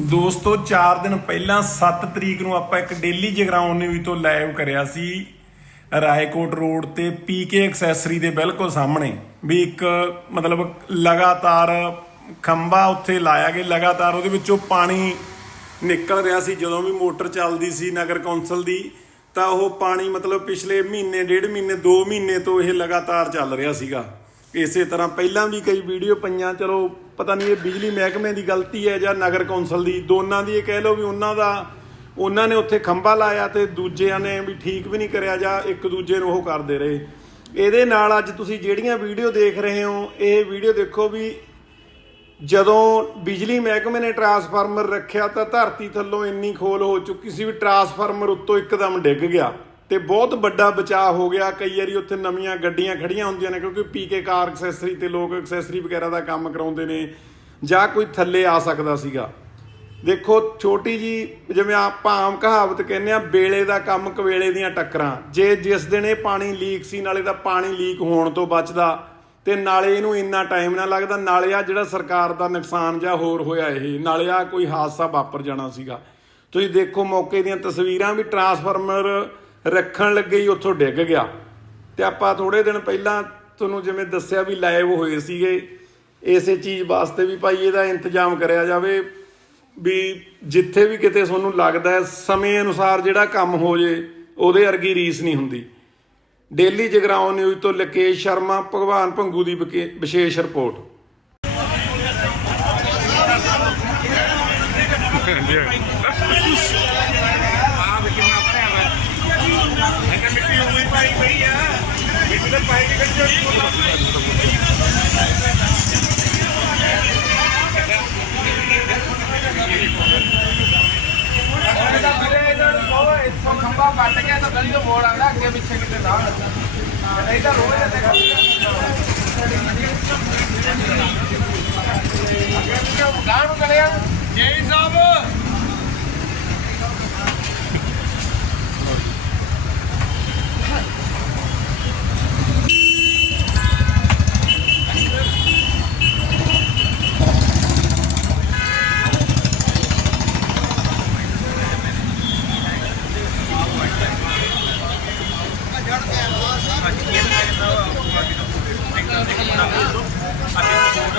ਦੋਸਤੋ 4 ਦਿਨ ਪਹਿਲਾਂ 7 ਤਰੀਕ ਨੂੰ ਆਪਾਂ ਇੱਕ ਡੇਲੀ ਜਗਰਾਉਂ ਨਿਊਜ਼ ਤੋਂ ਲਾਈਵ ਕਰਿਆ ਸੀ। ਰਾਏਕੋਟ ਰੋਡ ਤੇ ਪੀਕੇ ਐਕਸੈਸਰੀ ਦੇ ਬਿਲਕੁਲ ਸਾਹਮਣੇ ਵੀ ਇੱਕ, ਮਤਲਬ ਲਗਾਤਾਰ ਖੰਭਾ ਉੱਥੇ ਲਾਇਆ ਗਿਆ। ਲਗਾਤਾਰ ਉਹਦੇ ਵਿੱਚੋਂ ਪਾਣੀ ਨਿਕਲ ਰਿਹਾ ਸੀ। ਜਦੋਂ ਵੀ ਮੋਟਰ ਚੱਲਦੀ ਸੀ ਨਗਰ ਕੌਂਸਲ ਦੀ, ਤਾਂ ਉਹ ਪਾਣੀ ਮਤਲਬ ਪਿਛਲੇ ਮਹੀਨੇ, ਡੇਢ ਮਹੀਨੇ 2 ਮਹੀਨੇ ਤੋਂ ਇਹ ਲਗਾਤਾਰ ਚੱਲ ਰਿਹਾ ਸੀਗਾ। ਇਸੇ ਤਰ੍ਹਾਂ ਪਹਿਲਾਂ ਵੀ ਕਈ ਵੀਡੀਓ ਪਈਆਂ, ਚਲੋ ਪਤਾ ਨਹੀਂ ਇਹ ਬਿਜਲੀ ਮਹਿਕਮੇ ਦੀ ਗਲਤੀ ਹੈ ਜਾਂ ਨਗਰ ਕੌਂਸਲ ਦੀ, ਦੋਨਾਂ ਦੀ ਇਹ ਕਹਿ ਲਓ ਵੀ ਉਹਨਾਂ ਦਾ, ਉਹਨਾਂ ਨੇ ਉੱਥੇ ਖੰਭਾ ਲਾਇਆ ਤੇ ਦੂਜਿਆਂ ਨੇ ਵੀ ਠੀਕ ਵੀ ਨਹੀਂ ਕਰਿਆ ਜਾਂ ਇੱਕ ਦੂਜੇ ਨੂੰ ਉਹ ਕਰਦੇ ਰਹੇ। ਇਹਦੇ ਨਾਲ ਅੱਜ ਤੁਸੀਂ ਜਿਹੜੀਆਂ ਵੀਡੀਓ ਦੇਖ ਰਹੇ ਹੋ, ਇਹ ਵੀਡੀਓ ਦੇਖੋ ਵੀ ਜਦੋਂ ਬਿਜਲੀ ਮਹਿਕਮੇ ਨੇ ਟਰਾਂਸਫਾਰਮਰ ਰੱਖਿਆ ਤਾਂ ਧਰਤੀ ਥੱਲੋਂ ਇੰਨੀ ਖੋਲ ਹੋ ਚੁੱਕੀ ਸੀ ਵੀ ਟਰਾਂਸਫਾਰਮਰ ਉੱਤੋਂ ਇੱਕਦਮ ਡਿੱਗ ਗਿਆ। ਤੇ ਬਹੁਤ ਵੱਡਾ ਬਚਾਅ ਹੋ ਗਿਆ। ਕਈ ਵਾਰੀ ਉੱਥੇ ਨਵੀਆਂ ਗੱਡੀਆਂ ਖੜੀਆਂ ਹੁੰਦੀਆਂ ਨੇ, ਕਿਉਂਕਿ ਪੀਕੇ ਕਾਰ ਐਕਸੈਸਰੀ ਤੇ ਲੋਕ ਐਕਸੈਸਰੀ ਵਗੈਰਾ ਦਾ ਕੰਮ ਕਰਾਉਂਦੇ ਨੇ, ਜਾਂ ਕੋਈ ਥੱਲੇ ਆ ਸਕਦਾ ਸੀਗਾ। ਦੇਖੋ, ਛੋਟੀ ਜੀ ਜਿਵੇਂ ਆਪਾਂ ਆਮ ਕਹਾਵਤ ਕਹਿੰਦੇ ਆ, ਬੇਲੇ ਦਾ ਕੰਮ ਕਵੇਲੇ ਦੀਆਂ ਟੱਕਰਾਂ। ਜੇ ਜਿਸ ਦਿਨ ਇਹ ਪਾਣੀ ਲੀਕ ਸੀ, ਨਾਲੇ ਤਾਂ ਪਾਣੀ ਲੀਕ ਹੋਣ ਤੋਂ ਬਚਦਾ, ਤੇ ਨਾਲੇ ਇਹਨੂੰ ਇੰਨਾ ਟਾਈਮ ਨਾ ਲੱਗਦਾ, ਨਾਲੇ ਆ ਜਿਹੜਾ ਸਰਕਾਰ ਦਾ ਨੁਕਸਾਨ ਜਾਂ ਹੋਰ ਹੋਇਆ ਇਹ, ਨਾਲੇ ਆ ਕੋਈ ਹਾਦਸਾ ਵਾਪਰ ਜਾਣਾ ਸੀਗਾ। ਤੁਸੀਂ ਦੇਖੋ, ਮੌਕੇ ਦੀਆਂ ਤਸਵੀਰਾਂ ਵੀ ਟਰਾਂਸਫਾਰਮਰ ਰੱਖਣ ਲੱਗੇ ਹੀ ਉੱਥੋਂ ਡਿੱਗ ਗਿਆ। ਤੇ ਆਪਾਂ ਥੋੜੇ ਦਿਨ ਪਹਿਲਾਂ ਤੁਹਾਨੂੰ ਜਿਵੇਂ ਦੱਸਿਆ ਵੀ ਲਾਈਵ ਹੋਏ ਸੀਗੇ, ਇਸੇ ਚੀਜ਼ ਵਾਸਤੇ ਵੀ ਭਾਈ ਇਹਦਾ ਇੰਤਜ਼ਾਮ ਕਰਿਆ ਜਾਵੇ ਵੀ ਜਿੱਥੇ ਵੀ ਕਿਤੇ ਤੁਹਾਨੂੰ ਲੱਗਦਾ ਹੈ, ਸਮੇਂ ਅਨੁਸਾਰ ਜਿਹੜਾ ਕੰਮ ਹੋ ਜੇ, ਉਹਦੇ ਵਰਗੀ ਰੀਸ ਨਹੀਂ ਹੁੰਦੀ। ਡੇਲੀ ਜਗਰਾਉਂ ਨਿਊਜ਼ ਤੋਂ ਲਕੇਸ਼ ਸ਼ਰਮਾ, ਭਗਵਾਨ ਭੰਗੂ ਦੀ ਵਿਕੇ- ਵਿਸ਼ੇਸ਼ ਰਿਪੋਰਟ। ਆ ਵੀ ਕਿੰਨਾ ਭਰਿਆ ਵਾ ਮੈਂ ਕਿਹਾ ਮਿੱਟੀ ਉਵੇਂ ਹੀ ਪਾਈ ਪਈ ਆ ਮਿੱਟੀ ਤਾਂ ਪਾਈ ਨਹੀਂ ਕੱਢੀ ਇੱਥੋਂ ਖੰਭਾ ਕੱਟ ਗਿਆ ਤਾਂ ਗਲੀ ਤੋਂ ਮੋੜ ਆਉਂਦਾ ਅੱਗੇ ਪਿੱਛੇ ਕਿਤੇ ਨਾ ਨਹੀਂ ਤਾਂ ਰੋਜ਼ ਇੱਥੇ ਅੱਗੇ ਪਿੱਛੇ ਗਾਂ ਨੂੰ ਕਰਿਆ ਜੈ ਸਾਹਿਬ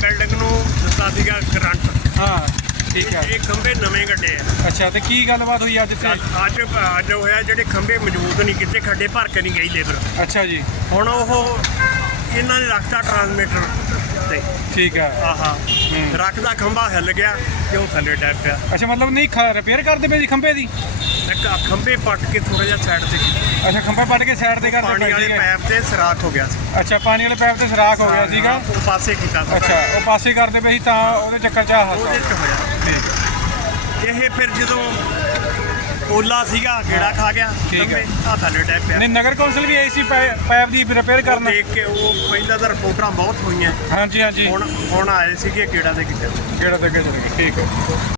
ਬਿਲਡਿੰਗ ਨੂੰ ਦਿੱਤਾ ਸੀਗਾ ਕਰੰਟ ਹਾਂ ਠੀਕ ਖੰਭੇ ਨਵੇਂ ਗੱਡੇ ਆ। ਅੱਛਾ ਤੇ ਕੀ ਗੱਲਬਾਤ ਹੋਈ ਅੱਜ ਇੱਥੇ? ਅੱਜ ਅੱਜ ਹੋਇਆ ਜਿਹੜੇ ਖੰਭੇ ਮਜ਼ਬੂਤ ਨਹੀਂ ਕਿਤੇ ਖੱਡੇ ਭਰ ਕੇ ਨਹੀਂ ਗਈ ਲੇਬਰ। ਅੱਛਾ ਜੀ। ਹੁਣ ਉਹ ਇਹਨਾਂ ਨੇ ਰੱਖਤਾ ਟਰਾਂਸਮੀਟਰ ਤੇ। ਠੀਕ ਹੈ ਆਹਾ। ਰੱਖਦਾ ਖੰਭਾ ਹਿੱਲ ਗਿਆ ਤੇ ਉਹ ਥੱਲੇ ਡੱਬ ਪਿਆ। ਅੱਛਾ ਮਤਲਬ ਨਹੀਂ ਰਿਪੇਅਰ ਕਰਦੇ ਪਏ ਜੀ ਖੰਭੇ ਦੀ? ਇੱਕ ਖੰਭੇ ਪੱਟ ਕੇ ਥੋੜਾ ਜਿਹਾ ਸਾਈਡ ਤੇ। ਅੱਛਾ ਖੰਭੇ ਪੱਟ ਕੇ ਸਾਈਡ ਤੇ ਕਰਦੇ ਪਾਣੀ ਵਾਲੇ। ਪੈਪ ਤੇ ਸਰਾਖ ਹੋ ਗਿਆ ਸੀ। ਅੱਛਾ ਪਾਣੀ ਵਾਲੇ ਪੈਪ ਤੇ ਸਰਾਖ ਹੋ ਗਿਆ ਸੀਗਾ। ਉਹ ਪਾਸੇ ਕੀਤਾ ਸੀ। ਅੱਛਾ ਉਹ ਪਾਸੇ ਕਰਦੇ ਪਏ ਸੀ ਤਾਂ ਉਹਦੇ ਚੱਕਰ ਚ ਆਹ ਉਹਦੇ ਚ ਹੋਇਆ। ਠੀਕ ਇਹ ਫਿਰ ਜਦੋਂ ਓਲਾ ਸੀਗਾ ਗੇੜਾ ਖਾ ਗਿਆ ਠੀਕ ਹੈ। ਆ ਥੱਲੇ ਡੈਪ ਪਿਆ। ਨਹੀਂ ਨਗਰ ਕੌਂਸਲ ਵੀ ਆਈ ਸੀ ਪੈ- ਪੈਪ ਦੀ ਰਿਪੇਅਰ ਉਹ ਕਰਨ ਦੇਖ ਕੇ ਉਹ ਪਹਿਲਾਂ ਤਾਂ ਰਿਪੋਰਟਾਂ ਬਹੁਤ ਹੋਈਆਂ। ਹਾਂਜੀ ਹਾਂਜੀ। ਹੁਣ ਹੁਣ ਆਏ ਸੀਗੇ ਗੇੜਾ ਦੇ ਕਿਤੇ। ਕਿਹੜਾ ਤੇ ਅੱਗੇ ਚਲੇ ਗਏ ਠੀਕ ਹੈ